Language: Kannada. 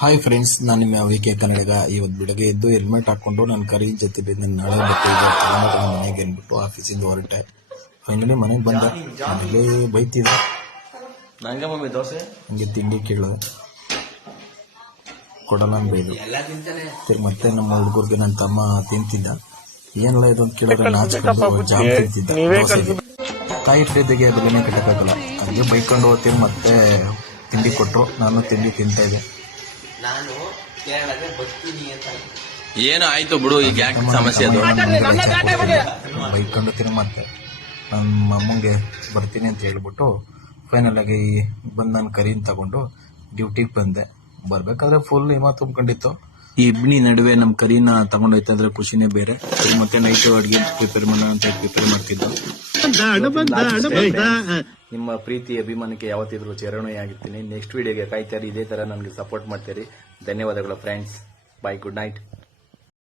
ಹಾಯ್ ಫ್ರೆಂಡ್ಸ್, ನಾನು ನಿಮ್ಮ ಕೆ ಕನ್ನಡಿಗ. ಇವತ್ತು ಬೆಳಗ್ಗೆ ಎದ್ದು ಹೆಲ್ಮೆಟ್ ಹಾಕೊಂಡು ನಾನು ಕರಿ ಜೊತೆ ನಾನು ನಾಳೆ ಬರ್ತಿದ್ದೆ ತಗೊಂಡು ಮನೆಗೆ ಅಂದ್ಬಿಟ್ಟು ಆಫೀಸಿಂದ ಹೊರಟೆ. ಫೈನಲಿ ಮನೆಗೆ ಬಂದೆ. ಮನೇಲಿ ಬೈತಿದ್ದೆ, ಹಂಗೆ ತಿಂಡಿ ಕೇಳಿದೆ, ಕೊಡಲ್ಲ ಅಂತ ಬೈದು. ಮತ್ತೆ ನಮ್ಮ ಹುಡುಗರಿಗೆ ನನ್ನ ತಮ್ಮ ತಿಂತಿದ್ದ. ಏನೆಲ್ಲ ಇದು ಅಂತ ಕೇಳಿದ್ರೆ ನಾಚ್ಕೊಂಡು ಜಾಮ್ ತಿಂತಿದ್ದ. ದೋಸೆಗೆ ಕಾಯಿ ಇಟ್ಟಿದ್ದೆಗೆ ಬೆಲೆನೇ ಕಟ್ಟಕ್ಕಾಗಲ್ಲ. ಹಂಗೆ ಬೈಕೊಂಡು ಹೋಗ್ತೀನಿ. ಮತ್ತೆ ತಿಂಡಿ ಕೊಟ್ಟರು, ನಾನು ತಿಂಡಿ ತಿಂತಾ ಇದ್ದೆ. ಏನು ಆಯ್ತು ಬಿಡು, ಈಗ ಯಾಕೆ ಸಮಸ್ಯೆ ಅದು. ಬೈಕೊಂಡು ತಿರು ಮತ್ತೆ ನಮ್ಮ ಅಮ್ಮಂಗೆ ಬರ್ತೀನಿ ಅಂತ ಹೇಳ್ಬಿಟ್ಟು ಫೈನಲ್ ಆಗಿ ಬಂದು ನಾನು ಕರೀನ್ ತಗೊಂಡು ಡ್ಯೂಟಿಗೆ ಬಂದೆ. ಬರ್ಬೇಕಾದ್ರೆ ಫುಲ್ ಹಿಮ ತುಂಬ್ಕೊಂಡಿತ್ತು. ಈ ಇಬ್ನಿ ನಡುವೆ ನಮ್ಮ ಕರೀನ ತಗೊಂಡೋಯ್ತಾ ಇದ್ರೆ ಖುಷಿನೇ ಬೇರೆ. ಮತ್ತೆ ನೈಟ್ ಅಡುಗೆ ಪ್ರಿಪೇರ್ ಮಾಡೋಣ ಅಂತ ಪ್ರಿಪೇರ್ ಮಾಡ್ತಿದ್ದು. ನಿಮ್ಮ ಪ್ರೀತಿ ಅಭಿಮಾನಕ್ಕೆ ಯಾವತ್ತಿದ್ರು ಚಿರಋಣಿಯಾಗಿರ್ತೀನಿ. ನೆಕ್ಸ್ಟ್ ವಿಡಿಯೋಗೆ ಕಾಯ್ತಾರಿ. ಇದೇ ತರ ನನಗೆ ಸಪೋರ್ಟ್ ಮಾಡ್ತೀರಿ. ಧನ್ಯವಾದಗಳು ಫ್ರೆಂಡ್ಸ್. ಬಾಯ್, ಗುಡ್ ನೈಟ್.